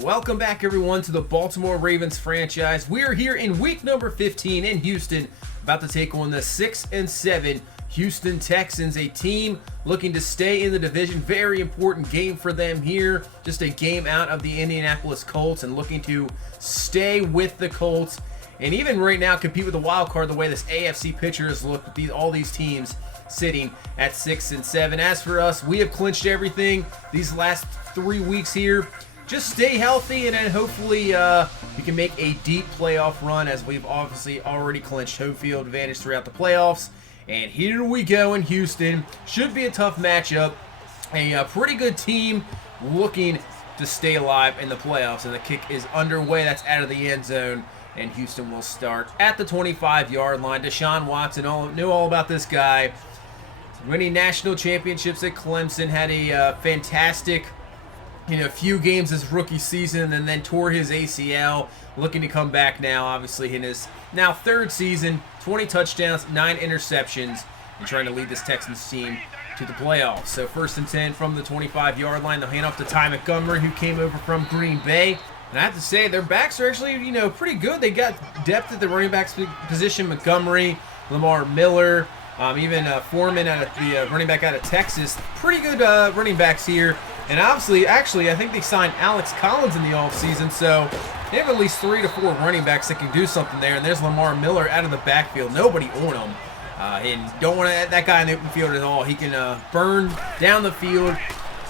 Welcome back, everyone, to the Baltimore Ravens franchise. We are here in week number 15 in Houston, about to take on the 6-7 Houston Texans, a team looking to stay in the division. Very important game for them here. Just a game out of the Indianapolis Colts and looking to stay with the Colts. And even right now, compete with the wild card the way this AFC picture has looked with all these teams sitting at 6-7. As for us, we have clinched everything these last 3 weeks here. Just stay healthy, and then hopefully we can make a deep playoff run, as we've obviously already clinched home field advantage throughout the playoffs. And here we go in Houston. Should be a tough matchup. A pretty good team looking to stay alive in the playoffs, and the kick is underway. That's out of the end zone, and Houston will start at the 25-yard line. Deshaun Watson, knew all about this guy. Winning national championships at Clemson, had a fantastic few games this rookie season, and then tore his ACL. Looking to come back now, obviously in his now third season, 20 touchdowns, 9 interceptions, and trying to lead this Texans team to the playoffs. So 1st and 10 from the 25-yard line. They'll hand off to Ty Montgomery, who came over from Green Bay. And I have to say, their backs are actually, pretty good. They got depth at the running back position. Montgomery, Lamar Miller, even Foreman out of the running back out of Texas. Pretty good running backs here. And obviously, I think they signed Alex Collins in the offseason, so they have at least 3 to 4 running backs that can do something there. And there's Lamar Miller out of the backfield. Nobody on him. And don't want that guy in the open field at all. He can burn down the field.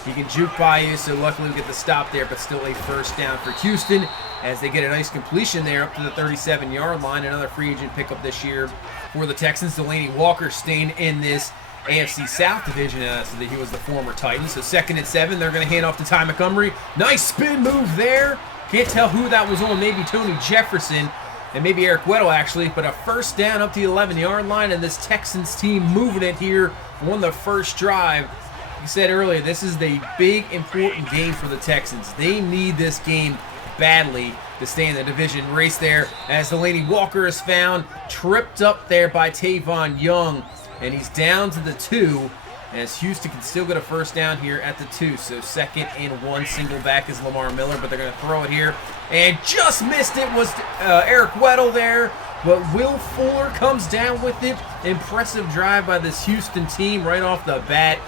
He can juke by you, so luckily we get the stop there, but still a first down for Houston as they get a nice completion there up to the 37-yard line. Another free agent pickup this year for the Texans. Delaney Walker staying in this AFC South division, so that he was the former Titan. So 2nd and 7, they're going to hand off to Ty Montgomery. Nice spin move there. Can't tell who that was on. Maybe Tony Jefferson and maybe Eric Weddle, actually. But a first down up to the 11-yard line, and this Texans team moving it here on the first drive. Like I said earlier, this is the big, important game for the Texans. They need this game badly to stay in the division race there, as Delaney Walker is found, tripped up there by Tavon Young. And he's down to the 2, as Houston can still get a first down here at the 2. So 2nd and 1, single back is Lamar Miller, but they're going to throw it here. And just missed it was Eric Weddle there, but Will Fuller comes down with it. Impressive drive by this Houston team right off the bat,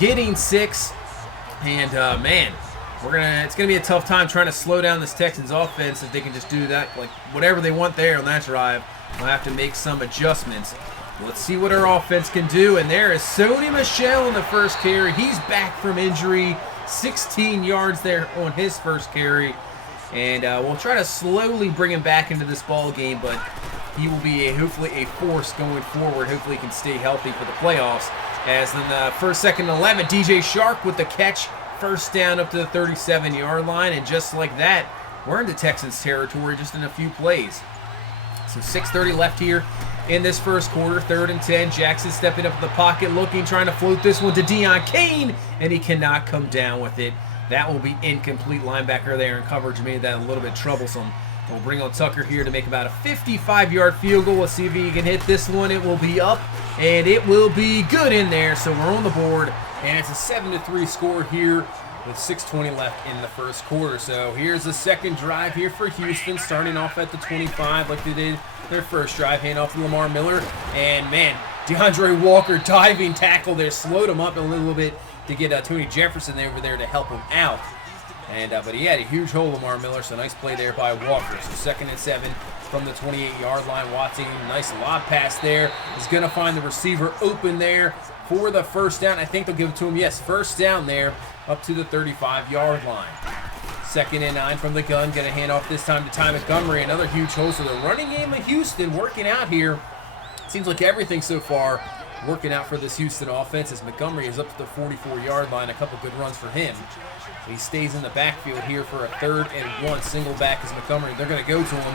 getting 6. And man, it's going to be a tough time trying to slow down this Texans offense if they can just do that, like whatever they want there on that drive. We'll have to make some adjustments. Let's see what our offense can do. And there is Sony Michel in the first carry. He's back from injury. 16 yards there on his first carry. And we'll try to slowly bring him back into this ball game, but he will be hopefully a force going forward. Hopefully he can stay healthy for the playoffs. As then the 1st, 2nd, and 11, DJ Shark with the catch. First down up to the 37-yard line. And just like that, we're into Texans territory just in a few plays. So 6:30 left here in this first quarter. 3rd and 10. Jackson stepping up in the pocket, looking, trying to float this one to Deion Kane, and he cannot come down with it. That will be incomplete. Linebacker there in coverage made that a little bit troublesome. We'll bring on Tucker here to make about a 55-yard field goal. Let's see if he can hit this one. It will be up, and it will be good in there. So we're on the board, and it's a 7-3 score here with 6:20 left in the first quarter. So here's the second drive here for Houston, starting off at the 25 like they did their first drive. Hand off to Lamar Miller, and man, DeAndre Walker diving tackle there, slowed him up a little bit to get Tony Jefferson over there to help him out. And but he had a huge hole, Lamar Miller, so nice play there by Walker. So 2nd and 7 from the 28-yard line. Watson, nice lob pass there. He's going to find the receiver open there for the first down. I think they'll give it to him. Yes, first down there up to the 35-yard line. 2nd and 9 from the gun. Going to hand off this time to Ty Montgomery. Another huge hole. So the running game of Houston working out here. Seems like everything so far working out for this Houston offense, as Montgomery is up to the 44-yard line. A couple good runs for him. He stays in the backfield here for a 3rd and 1. Single back is Montgomery. They're going to go to him.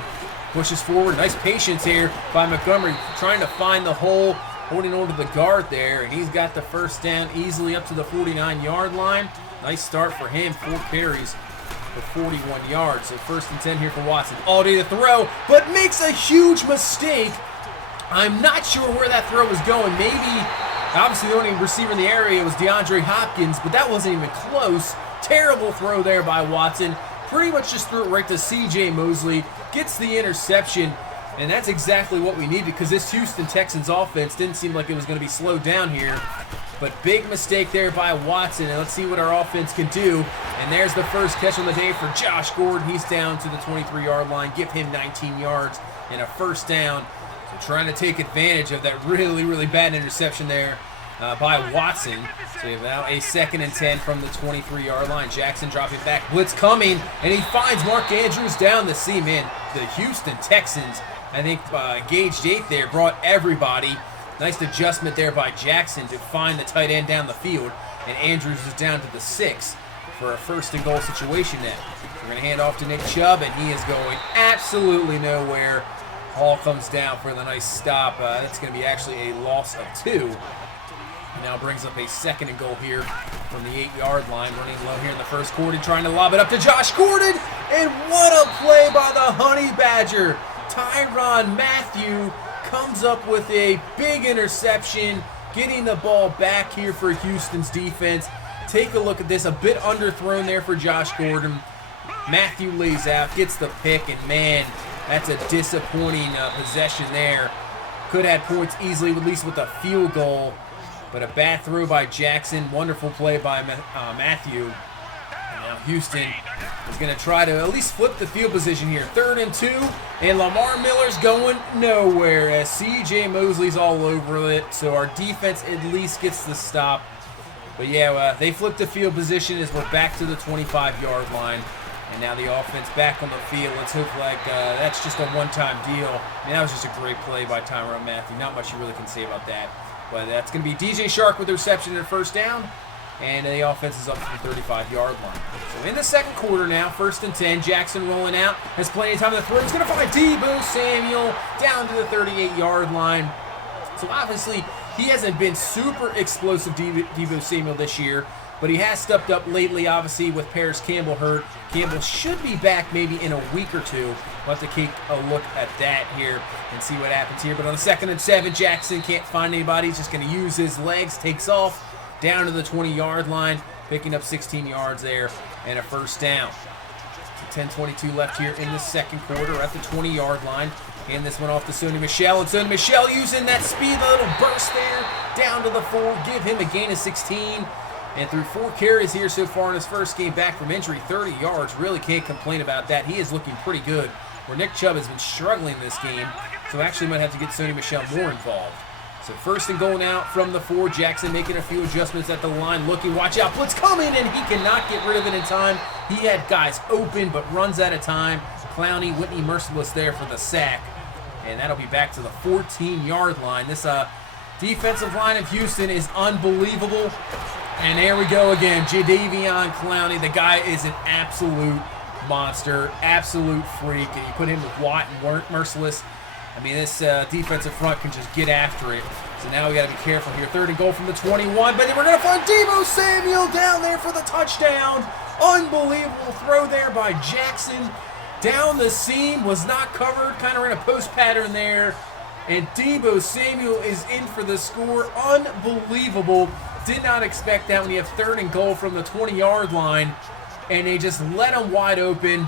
Pushes forward. Nice patience here by Montgomery, trying to find the hole, holding on to the guard there. And he's got the first down easily up to the 49-yard line. Nice start for him. 4 carries for 41 yards. So 1st and 10 here for Watson. All day to throw, but makes a huge mistake. I'm not sure where that throw was going. Maybe, obviously the only receiver in the area was DeAndre Hopkins, but that wasn't even close. Terrible throw there by Watson. pretty much just threw it right to C.J. Mosley, gets the interception, and that's exactly what we needed because this Houston Texans offense didn't seem like it was going to be slowed down here. But big mistake there by Watson, and let's see what our offense can do. And there's the first catch on the day for Josh Gordon. He's down to the 23-yard line. Give him 19 yards and a first down. So trying to take advantage of that really, really bad interception there by Watson. So we have now a 2nd and 10 from the 23-yard line. Jackson dropping back. Blitz coming, and he finds Mark Andrews down the seam. Man, the Houston Texans, I think, gauged 8 there, brought everybody. Nice adjustment there by Jackson to find the tight end down the field, and Andrews is down to the 6 for a 1st and goal situation now. We're going to hand off to Nick Chubb, and he is going absolutely nowhere. Hall comes down for the nice stop. That's going to be actually a loss of 2. And now brings up a 2nd and goal here from the 8-yard line. Running low here in the first quarter, trying to lob it up to Josh Gordon, and what a play by the Honey Badger. Tyrann Mathieu comes up with a big interception, getting the ball back here for Houston's defense. Take a look at this, a bit underthrown there for Josh Gordon. Mathieu lays out, gets the pick, and man, that's a disappointing possession there. Could have had points easily, at least with a field goal, but a bad throw by Jackson. Wonderful play by Mathieu. And now Houston is going to try to at least flip the field position here. 3rd and 2, and Lamar Miller's going nowhere as C.J. Mosley's all over it, so our defense at least gets the stop. But yeah, they flipped the field position as we're back to the 25-yard line, and now the offense back on the field. Let's hope that's just a one-time deal. I mean, that was just a great play by Tyrann Mathieu. Not much you really can say about that. But that's going to be DJ Shark with the reception and a 1st down. And the offense is up to the 35-yard line. So in the 2nd quarter now, 1st and 10. Jackson rolling out. Has plenty of time to throw. He's going to find Deebo Samuel down to the 38-yard line. So obviously, he hasn't been super explosive, Deebo Samuel, this year. But he has stepped up lately, obviously, with Paris Campbell hurt. Campbell should be back maybe in a week or 2. We'll have to take a look at that here and see what happens here. But on the 2nd and 7, Jackson can't find anybody. He's just going to use his legs, takes off down to the 20-yard line, picking up 16 yards there and a 1st down. 10:22 left here in the 2nd quarter at the 20-yard line. Hand this one off to Sony Michel, and Sony Michel using that speed, the little burst there, down to the 4, give him a gain of 16. And through 4 carries here so far in his first game back from injury, 30 yards. Really can't complain about that. He is looking pretty good, where Nick Chubb has been struggling this game. So actually might have to get Sony Michel more involved. So 1st and goal now from the 4. Jackson making a few adjustments at the line. Looking, watch out, blitz coming, and he cannot get rid of it in time. He had guys open, but runs out of time. Clowney, Whitney Merciless there for the sack. And that'll be back to the 14-yard line. This defensive line of Houston is unbelievable. And there we go again, Jadeveon Clowney. The guy is an absolute monster, absolute freak. And you put him with Watt and Merciless. I mean, this defensive front can just get after it. So now we got to be careful here. 3rd and goal from the 21. But then we're going to find Deebo Samuel down there for the touchdown. Unbelievable throw there by Jackson. Down the seam, was not covered. Kind of ran a post pattern there. And Deebo Samuel is in for the score. Unbelievable. Did not expect that when you have 3rd and goal from the 20-yard line. And they just let him wide open.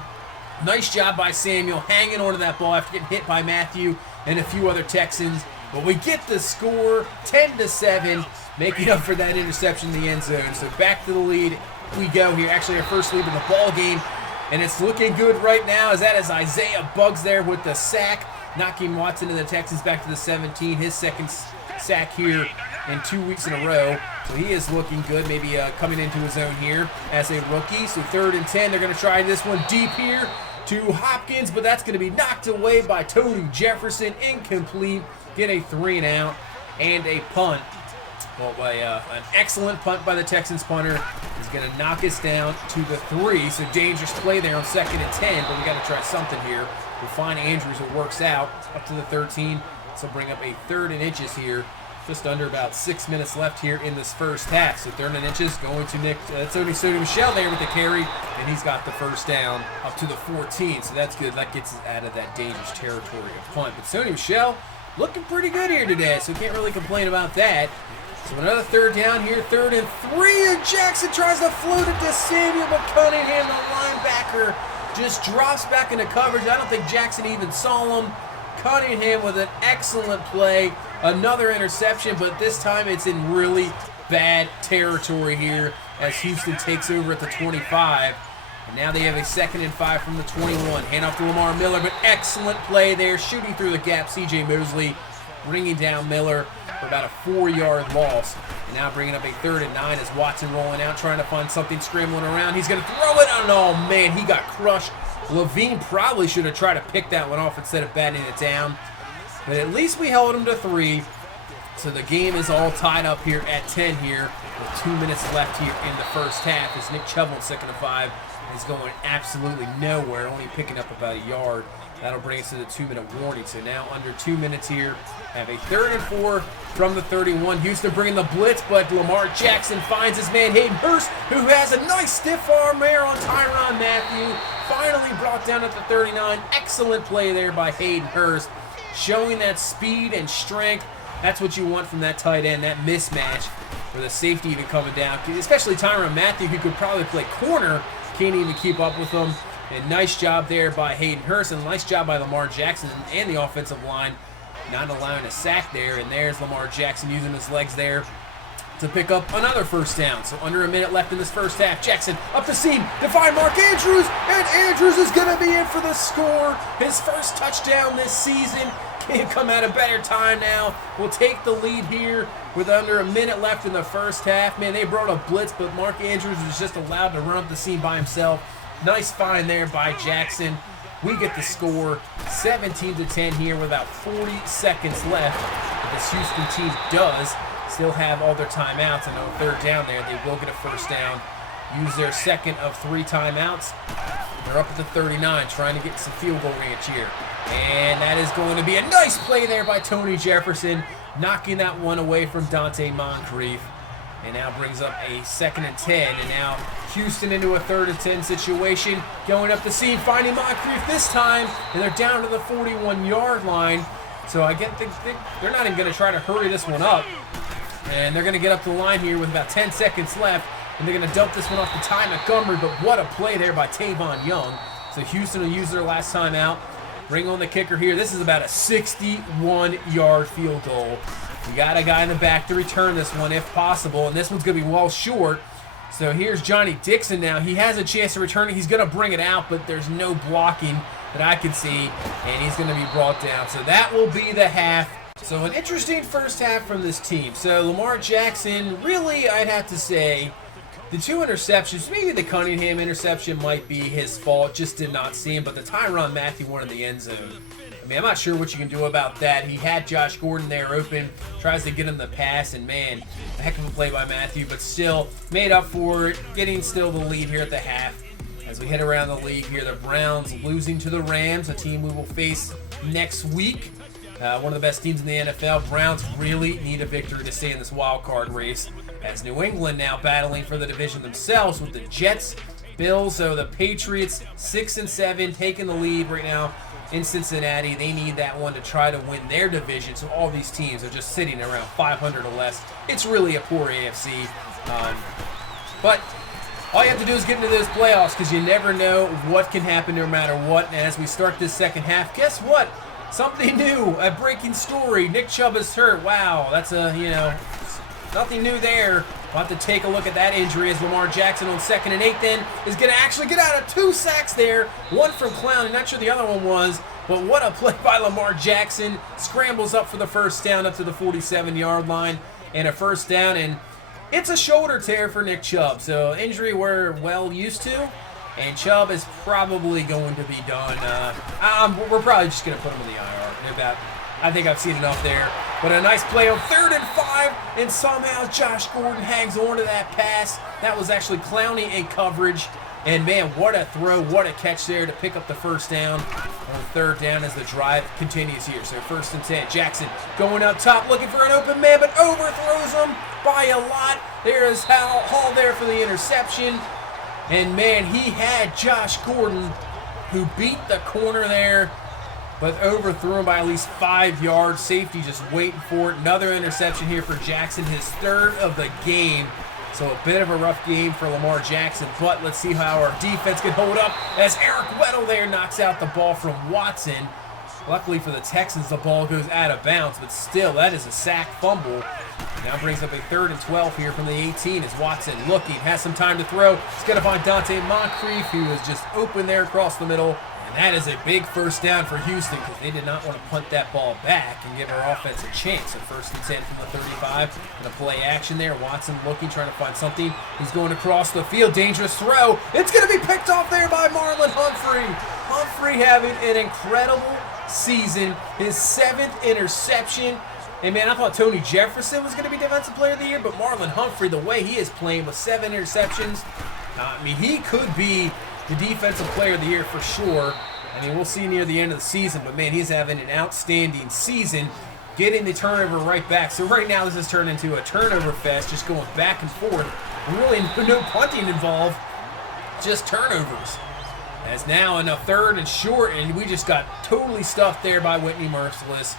Nice job by Samuel hanging onto that ball after getting hit by Mathieu and a few other Texans. But we get the score, 10-7, making up for that interception in the end zone. So back to the lead we go here. Actually, our first lead in the ball game. And it's looking good right now as that is Isaiah Buggs there with the sack. Knocking Watson and the Texans back to the 17. His 2nd sack here in 2 weeks in a row. So he is looking good, maybe coming into his own here as a rookie. So 3rd and 10, they're going to try this one deep here to Hopkins, but that's going to be knocked away by Tony Jefferson. Incomplete. Get a 3 and out and a punt. Well, by an excellent punt by the Texans punter is going to knock us down to the 3. So dangerous play there on 2nd and 10, but we got to try something here. We'll find Andrews who works out up to the 13. So bring up a 3rd and inches here. Just under about 6 minutes left here in this first half. So 3rd and inches going to Nick. That's only Sony Michel there with the carry, and he's got the 1st down up to the 14. So that's good. That gets us out of that dangerous territory of punt. But Sony Michel looking pretty good here today, so can't really complain about that. So another 3rd down here, 3rd and 3, and Jackson tries to float it to Samuel, but Cunningham, the linebacker, just drops back into coverage. I don't think Jackson even saw him. Cunningham with an excellent play. Another interception, but this time it's in really bad territory here as Houston takes over at the 25. And now they have a 2nd and 5 from the 21. Hand off to Lamar Miller, but excellent play there. Shooting through the gap, C.J. Mosley bringing down Miller for about a 4-yard loss. And now bringing up a 3rd and 9 as Watson rolling out, trying to find something scrambling around. He's going to throw it. Oh, man, he got crushed. Levine probably should have tried to pick that one off instead of batting it down. But at least we held him to 3. So the game is all tied up here at 10 here with 2 minutes left here in the first half as Nick Chubb on 2nd and 5 is going absolutely nowhere, only picking up about a yard. That'll bring us to the 2-minute warning. So now under 2 minutes here, have a 3rd and 4 from the 31. Houston bringing the blitz, but Lamar Jackson finds his man Hayden Hurst, who has a nice stiff arm there on Tyrann Mathieu. Finally brought down at the 39. Excellent play there by Hayden Hurst, showing that speed and strength. That's what you want from that tight end, that mismatch for the safety even coming down. Especially Tyrann Mathieu, who could probably play corner, can't even keep up with them. And nice job there by Hayden Hurst, and a nice job by Lamar Jackson and the offensive line not allowing a sack there. And there's Lamar Jackson using his legs there to pick up another 1st down. So under a minute left in this first half. Jackson up the seam to find Mark Andrews, and Andrews is going to be in for the score. His first touchdown this season. Can't come at a better time now. We'll take the lead here with under a minute left in the first half. Man, they brought a blitz, but Mark Andrews was just allowed to run up the seam by himself. Nice find there by Jackson. We get the score 17-10 here with about 40 seconds left. But this Houston team does still have all their timeouts, and on 3rd down there, they will get a 1st down. Use their 2nd of 3 timeouts. They're up at the 39, trying to get some field goal range here. And that is going to be a nice play there by Tony Jefferson, knocking that one away from Dante Moncrief. And now brings up a 2nd and 10. And now Houston into a 3rd and 10 situation. Going up the seam, finding Moncrief this time. And they're down to the 41-yard line. So I get they're not even going to try to hurry this one up. And they're going to get up the line here with about 10 seconds left. And they're going to dump this one off to Ty Montgomery. But what a play there by Tavon Young. So Houston will use their last timeout. Bring on the kicker here. This is about a 61-yard field goal. You got a guy in the back to return this one if possible, and this one's going to be well short. So here's Johnny Dixon now. He has a chance to return it. He's going to bring it out, but there's no blocking that I can see, and he's going to be brought down. So that will be the half. So an interesting first half from this team. So Lamar Jackson, really, I'd have to say, the 2 interceptions, maybe the Cunningham interception might be his fault, just did not see him, but the Tyrann Mathieu one in the end zone. I mean, I'm not sure what you can do about that. He had Josh Gordon there open, tries to get him the pass, and man, a heck of a play by Mathieu, but still made up for it, getting still the lead here at the half. As we head around the league here, the Browns losing to the Rams, a team we will face next week. One of the best teams in the NFL. Browns really need a victory to stay in this wild card race. As New England now battling for the division themselves with the Jets, Bills, so the Patriots 6 and 7 taking the lead right now in Cincinnati. They need that one to try to win their division. So all these teams are just sitting around 500 or less. It's really a poor AFC. But all you have to do is get into those playoffs because you never know what can happen no matter what. And as we start this second half, guess what? Something new, a breaking story. Nick Chubb is hurt. Wow, that's nothing new there. We'll have to take a look at that injury as Lamar Jackson on 2nd and 8 then is going to actually get out of 2 sacks there. One from Clowney, not sure the other one was, but what a play by Lamar Jackson. Scrambles up for the 1st down up to the 47-yard line and a 1st down, and it's a shoulder tear for Nick Chubb. So injury we're well used to, and Chubb is probably going to be done. We're probably just going to put him in the IR. No doubt. I think I've seen enough there. But a nice play on 3rd and 5, and somehow Josh Gordon hangs on to that pass. That was actually Clowney in coverage. And man, what a throw, what a catch there to pick up the 1st down on 3rd down as the drive continues here. So 1st and 10, Jackson going up top, looking for an open man, but overthrows him by a lot. There is Hall there for the interception. And man, he had Josh Gordon, who beat the corner there, but overthrew him by at least 5 yards. Safety just waiting for it. Another interception here for Jackson, his 3rd of the game. So a bit of a rough game for Lamar Jackson, but let's see how our defense can hold up as Eric Weddle there knocks out the ball from Watson. Luckily for the Texans, the ball goes out of bounds, but still, that is a sack fumble. Now brings up a 3rd and 12 here from the 18 as Watson looking, has some time to throw. He's going to find Dante Moncrief, who was just open there across the middle. And that is a big first down for Houston because they did not want to punt that ball back and give our offense a chance. So 1st and 10 from the 35. Going to play action there. Watson looking, trying to find something. He's going across the field. Dangerous throw. It's going to be picked off there by Marlon Humphrey. Humphrey having an incredible season. His 7th interception. And man, I thought Tony Jefferson was going to be Defensive Player of the Year, but Marlon Humphrey, the way he is playing with 7 interceptions, I mean, he could be the Defensive Player of the Year for sure. I mean, we'll see near the end of the season, but man, he's having an outstanding season, getting the turnover right back. So right now, this has turned into a turnover fest, just going back and forth. Really no punting involved, just turnovers. As now in a 3rd and short, and we just got totally stuffed there by Whitney Merciless.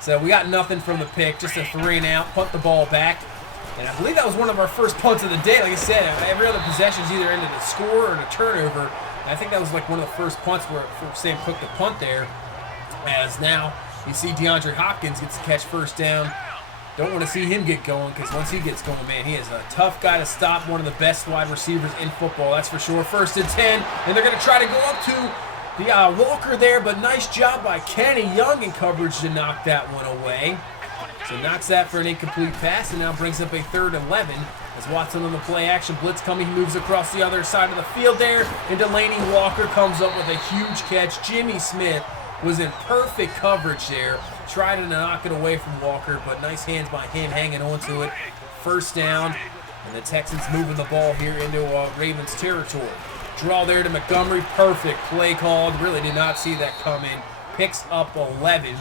So we got nothing from the pick, just a 3 and out, punt the ball back. And I believe that was one of our first punts of the day. Like I said, every other possession's either ended a score or a turnover. And I think that was like one of the first punts where Sam Cook the punt there. As now you see DeAndre Hopkins gets to catch 1st down. Don't want to see him get going because once he gets going, man, he is a tough guy to stop. One of the best wide receivers in football, that's for sure. 1st and 10, and they're going to try to go up to the Walker there, but nice job by Kenny Young in coverage to knock that one away. So knocks that for an incomplete pass, and now brings up a 3rd and 11 as Watson on the play action blitz coming. He moves across the other side of the field there, and Delaney Walker comes up with a huge catch. Jimmy Smith was in perfect coverage there. Tried to knock it away from Walker, but nice hands by him hanging on to it. 1st down, and the Texans moving the ball here into Ravens territory. Draw there to Montgomery. Perfect play called. Really did not see that come in. Picks up 11.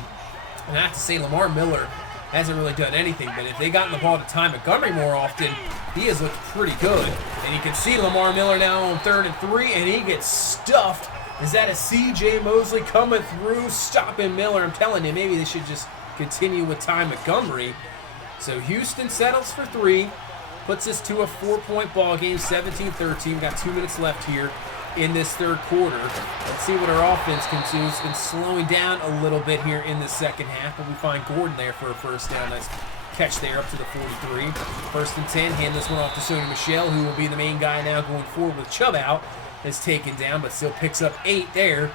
And I have to say, Lamar Miller hasn't really done anything, but if they gotten the ball to Ty Montgomery more often, he has looked pretty good. And you can see Lamar Miller now on 3rd and 3, and he gets stuffed. Is that a C.J. Mosley coming through, stopping Miller? I'm telling you, maybe they should just continue with Ty Montgomery. So Houston settles for 3. Puts us to a 4-point ball game, 17-13. Got 2 minutes left here in this 3rd quarter. Let's see what our offense can do. It's been slowing down a little bit here in the 2nd half, but we find Gordon there for a 1st down. Nice catch there up to the 43. 1st and 10. Hand this one off to Sony Michel, who will be the main guy now going forward with Chubb out. Is taken down, but still picks up 8 there.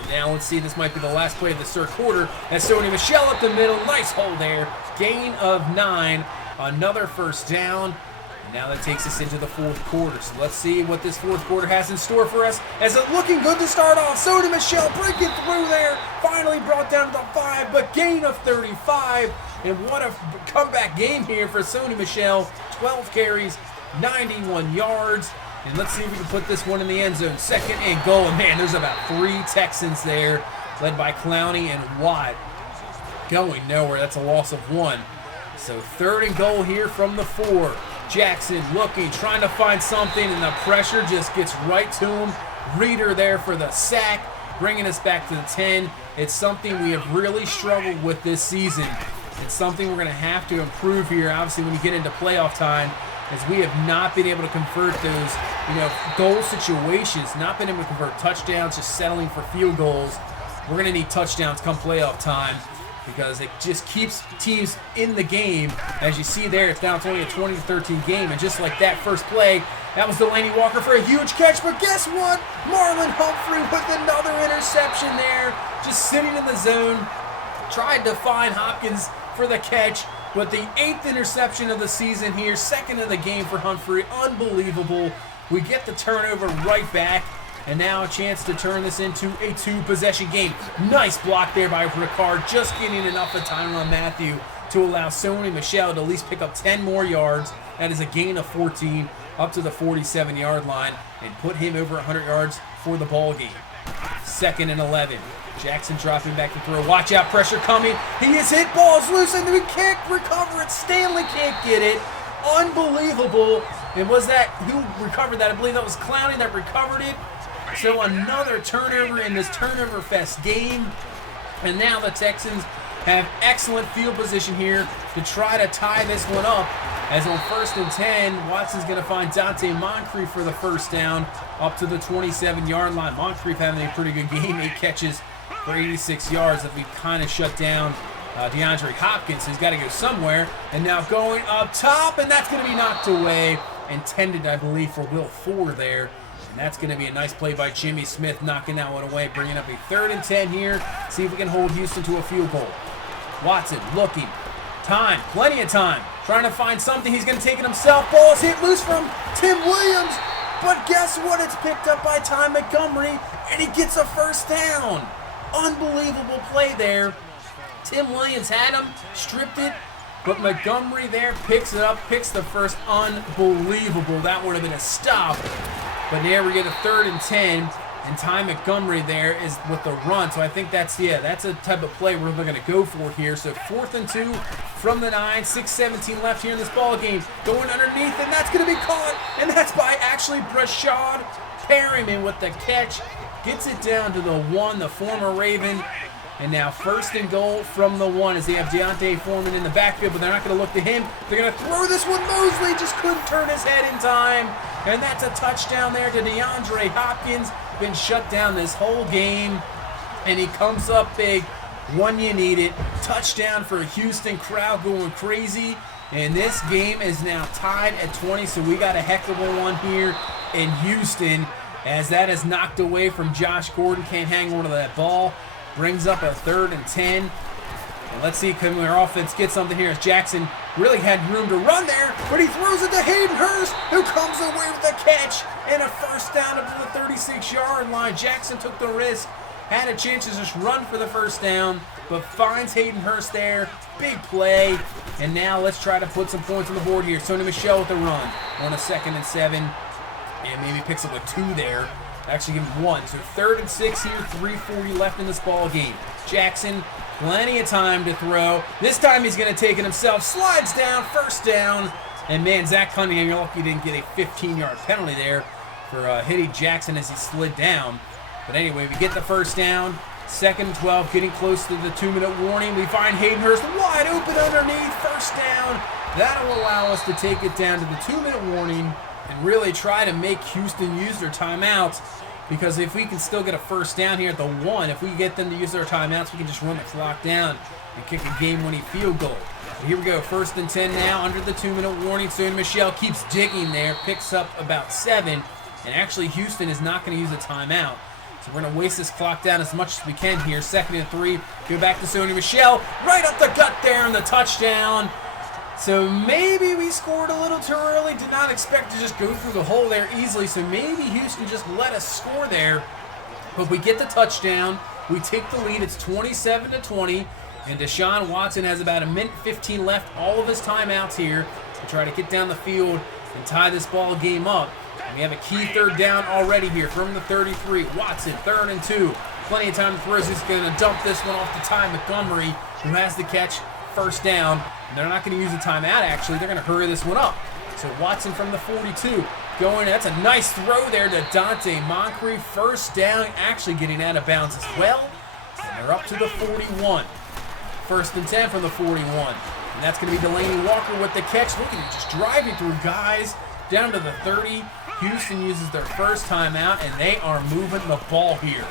And now let's see, this might be the last play of the 3rd quarter. As Sony Michel up the middle. Nice hole there. Gain of 9. Another 1st down. And now that takes us into the 4th quarter. So let's see what this 4th quarter has in store for us. As it's looking good to start off. Sony Michel breaking through there. Finally brought down to the 5, but gain of 35. And what a comeback game here for Sony Michel. 12 carries, 91 yards. And let's see if we can put this one in the end zone. 2nd and goal. And man, there's about 3 Texans there, led by Clowney and Watt. Going nowhere. That's a loss of 1. So 3rd and goal here from the 4. Jackson looking, trying to find something, and the pressure just gets right to him. Reeder there for the sack, bringing us back to the 10. It's something we have really struggled with this season. It's something we're going to have to improve here, obviously, when you get into playoff time, as we have not been able to convert those, goal situations, not been able to convert touchdowns, just settling for field goals. We're going to need touchdowns come playoff time, because it just keeps teams in the game. As you see there, it's only a 20-13 game, and just like that first play, that was Delaney Walker for a huge catch, but guess what? Marlon Humphrey with another interception there, just sitting in the zone, tried to find Hopkins for the catch, but the 8th interception of the season here, 2nd of the game for Humphrey, unbelievable. We get the turnover right back, and now a chance to turn this into a 2-possession game. Nice block there by Ricard, just getting enough of time on Matthew to allow Sony Michel to at least pick up 10 more yards. That is a gain of 14 up to the 47-yard line and put him over 100 yards for the ball game. 2nd and 11. Jackson dropping back to throw. Watch out, pressure coming. He is hit, ball's loose, and we can't recover it. Stanley can't get it. Unbelievable. And was that, who recovered that? I believe that was Clowney that recovered it. So another turnover in this turnover fest game. And now the Texans have excellent field position here to try to tie this one up. As on 1st and 10, Watson's going to find Dante Moncrief for the first down up to the 27-yard line. Moncrief having a pretty good game, 8 catches for 86 yards that we kind of shut down DeAndre Hopkins. He's got to go somewhere. And now going up top, and that's going to be knocked away. Intended, I believe, for Will Fuller there. And that's going to be a nice play by Jimmy Smith, knocking that one away, bringing up a 3rd and 10 here. See if we can hold Houston to a field goal. Watson looking. Time, plenty of time. Trying to find something. He's going to take it himself. Ball's hit loose from Tim Williams. But guess what? It's picked up by Ty Montgomery, and he gets a first down. Unbelievable play there. Tim Williams had him, stripped it, but Montgomery there picks it up, picks the first. Unbelievable. That would have been a stop. But there we get a 3rd and 10, and Ty Montgomery there is with the run. So I think that's a type of play we're going to go for here. So 4th and 2 from the 9, 6:17 left here in this ball game. Going underneath, and that's going to be caught, and that's by actually Brashad Perryman with the catch. Gets it down to the 1, the former Raven. And now 1st and goal from the 1 as they have Deontay Foreman in the backfield, but they're not going to look to him. They're going to throw this one. Mosley just couldn't turn his head in time. And that's a touchdown there to DeAndre Hopkins. Been shut down this whole game. And he comes up big when you need it. Touchdown for Houston. Crowd going crazy. And this game is now tied at 20, so we got a heck of a one here in Houston as that is knocked away from Josh Gordon. Can't hang on to that ball. Brings up a 3rd and 10. And let's see, can our offense get something here as Jackson really had room to run there, but he throws it to Hayden Hurst, who comes away with a catch and a first down up to the 36-yard line. Jackson took the risk, had a chance to just run for the first down, but finds Hayden Hurst there. Big play. And now let's try to put some points on the board here. Sony Michel with the run on a 2nd and 7. And maybe picks up a 2 there. Actually give him 1. So 3rd and 6 here, 3:40 left in this ball game. Jackson, plenty of time to throw. This time he's going to take it himself. Slides down, first down. And man, Zach Cunningham, you're lucky you didn't get a 15-yard penalty there for hitting Jackson as he slid down. But anyway, we get the first down. 2nd and 12, getting close to the 2-minute warning. We find Hayden Hurst wide open underneath, first down. That'll allow us to take it down to the 2-minute warning and really try to make Houston use their timeouts, because if we can still get a first down here at the 1, if we get them to use their timeouts, we can just run the clock down and kick a game-winning field goal. But here we go, 1st and 10 now under the 2-minute warning. So Michel keeps digging there, picks up about 7, and actually Houston is not going to use a timeout. So we're going to waste this clock down as much as we can here. 2nd and 3, go back to Sony Michel, right up the gut there and the touchdown. So maybe we scored a little too early. Did not expect to just go through the hole there easily. So maybe Houston just let us score there. But we get the touchdown. We take the lead. It's 27-20. And Deshaun Watson has about 1:15 left. All of his timeouts here to try to get down the field and tie this ball game up. And we have a key 3rd down already here from the 33. Watson, 3rd and 2. Plenty of time to throw. He's going to dump this one off to Ty Montgomery, who has the catch. First down. And they're not going to use a timeout, actually. They're going to hurry this one up. So Watson from the 42 going. That's a nice throw there to Dante Moncrief. First down, actually getting out of bounds as well. And they're up to the 41. 1st and 10 from the 41. And that's going to be Delaney Walker with the catch. Look at him just driving through guys down to the 30. Houston uses their first timeout, and they are moving the ball here.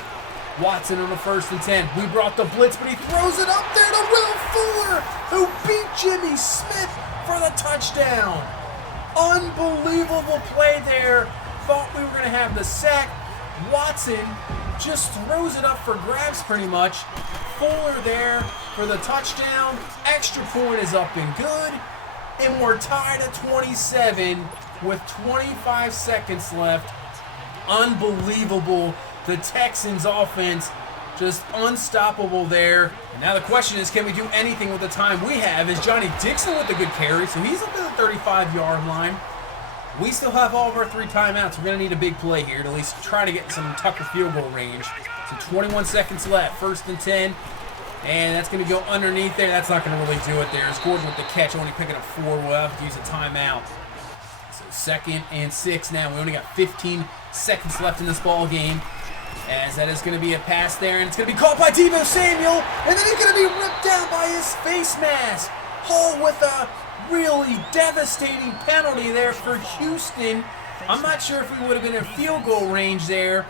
Watson on the 1st and 10. We brought the blitz, but he throws it up there to Will Fuller, who beat Jimmy Smith for the touchdown. Unbelievable play there. Thought we were going to have the sack. Watson just throws it up for grabs pretty much. Fuller there for the touchdown. Extra point is up and good. And we're tied at 27 with 25 seconds left. Unbelievable. The Texans offense just unstoppable there. And now the question is, can we do anything with the time we have? Is Johnny Dixon with a good carry? So he's up to the 35-yard line. We still have all of our 3 timeouts. We're going to need a big play here to at least try to get some Tucker field goal range. So 21 seconds left. 1st and 10. And that's going to go underneath there. That's not going to really do it there. It's Gordon with the catch, only picking up 4. We'll have to use a timeout. So 2nd and 6 now. We only got 15 seconds left in this ball game. As that is going to be a pass there, and it's going to be caught by Deebo Samuel, and then he's going to be ripped down by his face mask. Hall with a really devastating penalty there for Houston. I'm not sure if we would have been in field goal range there,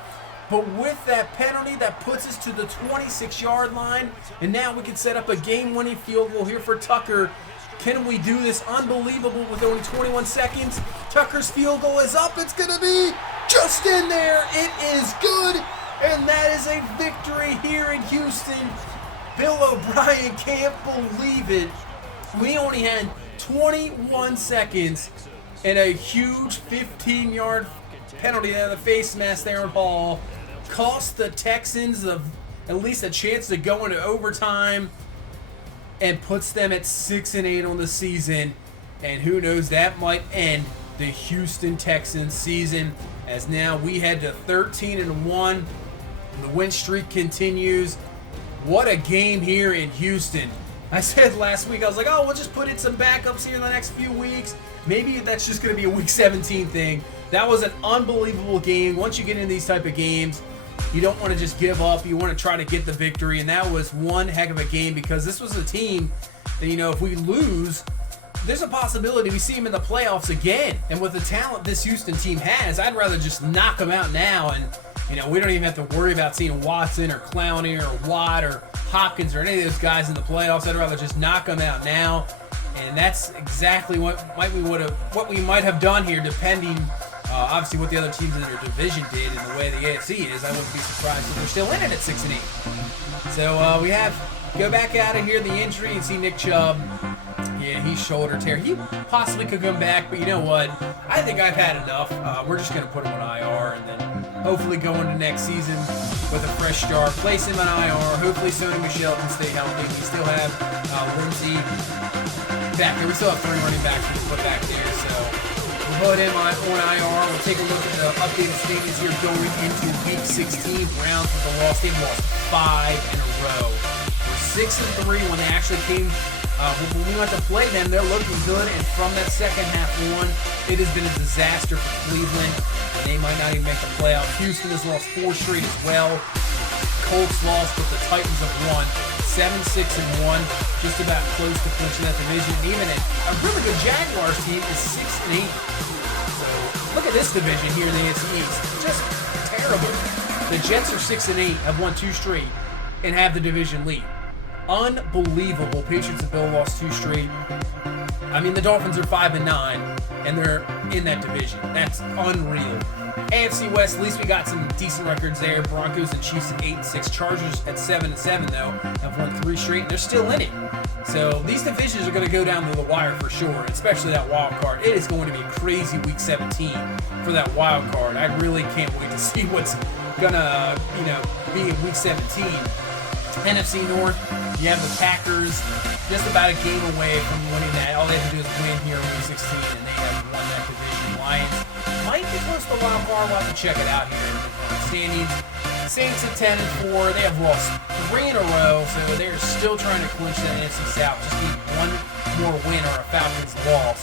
but with that penalty, that puts us to the 26-yard line, and now we can set up a game-winning field goal here for Tucker. Can we do this? Unbelievable with only 21 seconds. Tucker's field goal is up. It's going to be just in there. It is good, and that is a victory here in Houston. Bill O'Brien can't believe it. We only had 21 seconds and a huge 15-yard penalty out of the face mask there in Hall. Cost the Texans at least a chance to go into overtime and puts them at 6-8 on the season. And who knows, that might end the Houston Texans season, as now we head to 13-1. The win streak continues. What a game here in Houston. I said last week, I was like, oh, we'll just put in some backups here in the next few weeks. Maybe that's just going to be a Week 17 thing. That was an unbelievable game. Once you get into these type of games, you don't want to just give up. You want to try to get the victory, and that was one heck of a game, because this was a team that, if we lose, there's a possibility we see them in the playoffs again. And with the talent this Houston team has, I'd rather just knock them out now, and we don't even have to worry about seeing Watson or Clowney or Watt or Hopkins or any of those guys in the playoffs. I'd rather just knock them out now, and that's exactly what we might have done here, depending. Obviously, what the other teams in their division did and the way the AFC is, I wouldn't be surprised if they're still in it at 6-8. So we go back out of here, the injury, and see Nick Chubb. Yeah, he's shoulder tear. He possibly could come back, but you know what? I think I've had enough. We're just going to put him on IR, and then hopefully go into next season with a fresh start. Place him on IR. Hopefully Sony Michel can stay healthy. We still have Lindsey back there. We still have 3 running backs we can put back there, so we'll put him on IR. We'll take a look at the updated standings here going into Week 16. Browns with the loss. They lost 5 in a row. We're 6-3 when they actually came. When we went to play them, they're looking good, and from that second half one, it has been a disaster for Cleveland, and they might not even make the playoffs. Houston has lost 4 straight as well. Colts lost, but the Titans have won 7-6-1, just about close to clinching that division. And even a really good Jaguars team is 6-8. So look at this division here in the AFC East, just terrible. The Jets are 6-8, have won 2 straight, and have the division lead. Unbelievable. Patriots and Bill lost 2 straight. I mean, the Dolphins are 5-9, and they're in that division. That's unreal. AFC West, at least we got some decent records there. Broncos and Chiefs at 8-6. Chargers at 7-7, though, have won 3 straight, and they're still in it. So these divisions are going to go down to the wire for sure, especially that wild card. It is going to be a crazy Week 17 for that wild card. I really can't wait to see what's going to, be in Week 17. NFC North, you have the Packers just about a game away from winning that. All they have to do is win here in Week 16, and they have won that division. Lions might be close to the wild card. We'll have to check it out here in the standings. Saints at 10-4. They have lost 3 in a row, so they're still trying to clinch that NFC South. Just need one more win or a Falcons loss,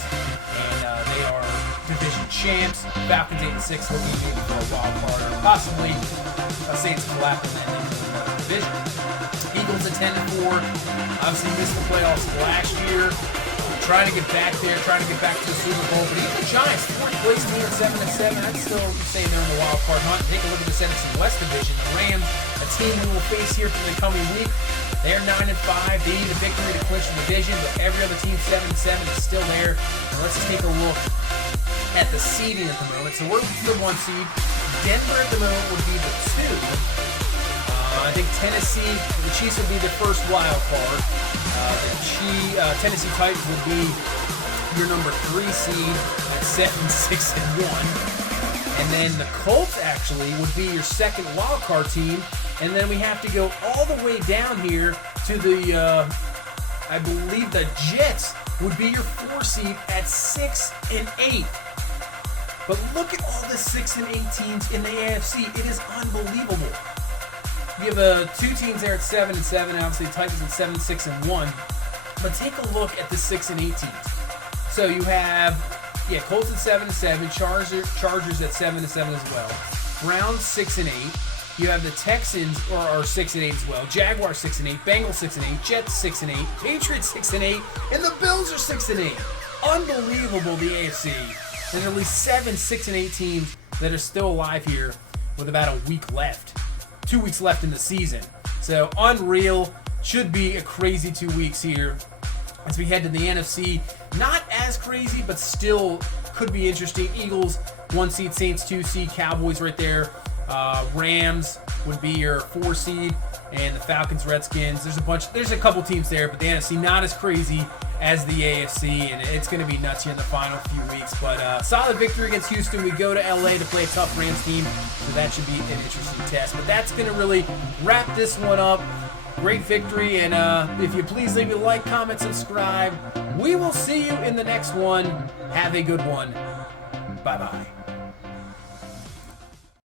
and they are division champs. Falcons 8-6, looking maybe for a wild card, or possibly a Saints collapse and then into another division. Eagles at 10-4. Obviously missed the playoffs last year. Trying to get back there, trying to get back to the Super Bowl. But even the Giants, 4th place team at 7-7. I'd still say they're in the wild card hunt. Take a look at the NFC West division. The Rams, a team we will face here for the coming week. They're 9-5. They need a victory to clinch the division, but every other team 7-7 is still there. Now let's just take a look at the seeding at the moment. So we're the 1 seed. Denver at the moment would be the 2. I think Tennessee, the Chiefs would be the first wild card. Tennessee Titans would be your number 3 seed at 7-6-1. And then the Colts actually would be your second wild card team. And then we have to go all the way down here to the, I believe the Jets would be your 4 seed at 6-8. But look at all the 6-8 teams in the AFC. It is unbelievable. You have 2 teams there at 7-7, obviously Titans at 7-6-1. But take a look at the 6-8 teams. So you have, Colts at 7-7, Chargers at 7-7 as well. Browns 6-8, You have the Texans are 6-8 as well. Jaguars 6-8, Bengals 6-8, Jets 6-8, Patriots 6-8, and the Bills are 6-8. Unbelievable, the AFC. There's at least 7 6-8 teams that are still alive here with about a week left. 2 weeks left in the season. So unreal. Should be a crazy 2 weeks here as we head to the NFC. Not as crazy, but still could be interesting. Eagles 1 seed, Saints 2 seed, Cowboys right there. Rams would be your 4 seed, and the Falcons, Redskins. There's a couple teams there, but the NFC not as crazy as the AFC, and it's going to be nuts here in the final few weeks. But solid victory against Houston. We go to LA to play a tough Rams team, so that should be an interesting test. But that's going to really wrap this one up. Great victory, and if you please leave a like, comment, subscribe. We will see you in the next one. Have a good one. Bye-bye.